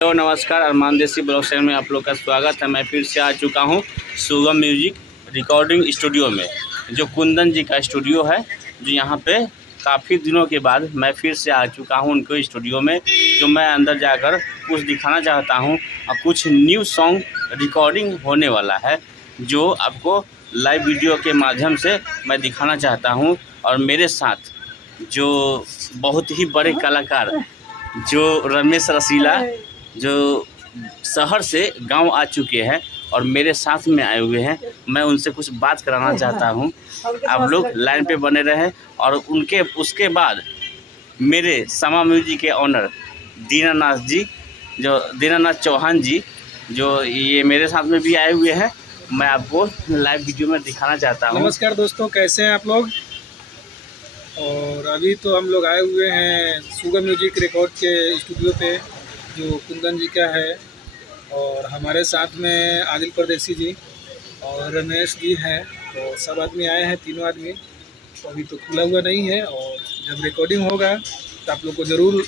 Hello नमस्कार, अरमान देसी blog channel में आप लोग का स्वागत है। मैं फिर से आ चुका हूं सुगम म्यूजिक रिकॉर्डिंग स्टूडियो में, जो कुंदन जी का स्टूडियो है। जो यहां पे काफ़ी दिनों के बाद मैं फिर से आ चुका हूं उनके स्टूडियो में, जो मैं अंदर जाकर कुछ दिखाना चाहता हूं और कुछ न्यू सॉन्ग रिकॉर्डिंग होने वाला है, जो आपको लाइव वीडियो के माध्यम से मैं दिखाना चाहता हूँ। और मेरे साथ जो बहुत ही बड़े कलाकार जो रमेश रसीला, जो शहर से गांव आ चुके हैं और मेरे साथ में आए हुए हैं, मैं उनसे कुछ बात कराना चाहता हूं। आप लोग लाइन पे बने रहें। और उसके बाद मेरे समा म्यूजिक के ऑनर दीनानाथ जी, जो दीनानाथ चौहान जी, जो ये मेरे साथ में भी आए हुए हैं, मैं आपको लाइव वीडियो में दिखाना चाहता हूं। नमस्कार दोस्तों, कैसे हैं आप लोग। और अभी तो हम लोग आए हुए हैं सुगम म्यूजिक रिकॉर्ड के स्टूडियो पे, जो कुंदन जी का है। और हमारे साथ में आदिल परदेसी जी और रमेश जी हैं। तो सब आदमी आए हैं, तीनों आदमी। तो अभी तो खुला हुआ नहीं है, और जब रिकॉर्डिंग होगा तो आप लोग को ज़रूर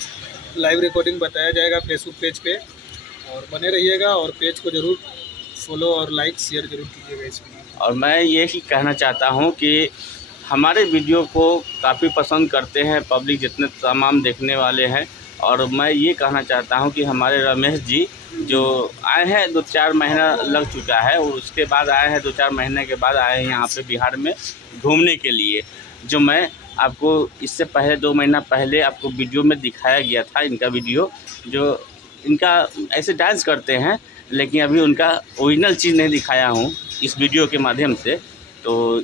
लाइव रिकॉर्डिंग बताया जाएगा फेसबुक पेज पे। और बने रहिएगा, और पेज को ज़रूर फॉलो और लाइक शेयर जरूर कीजिएगा इसमें। और मैं यही कहना चाहता हूं कि हमारे वीडियो को काफ़ी पसंद करते हैं पब्लिक, जितने तमाम देखने वाले हैं। और मैं ये कहना चाहता हूं कि हमारे रमेश जी जो आए हैं, 2-4 महीना लग चुका है, और उसके बाद आए हैं, 2-4 महीने के बाद आए हैं यहाँ पे बिहार में घूमने के लिए। जो मैं आपको इससे पहले 2 महीना पहले आपको वीडियो में दिखाया गया था, इनका वीडियो, जो इनका ऐसे डांस करते हैं, लेकिन अभी उनका ओरिजिनल चीज़ नहीं दिखाया हूँ इस वीडियो के माध्यम से। तो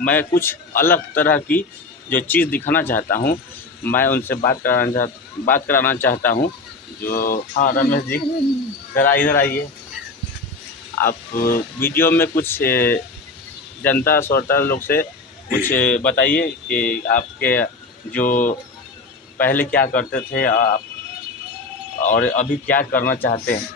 मैं कुछ अलग तरह की जो चीज़ दिखाना चाहता हूँ, मैं उनसे बात कराना चाहता हूँ। जो हाँ रमेश जी, ज़रा इधर आइए। आप वीडियो में कुछ जनता श्रोता लोग से कुछ बताइए कि आपके जो पहले क्या करते थे आप, और अभी क्या करना चाहते हैं।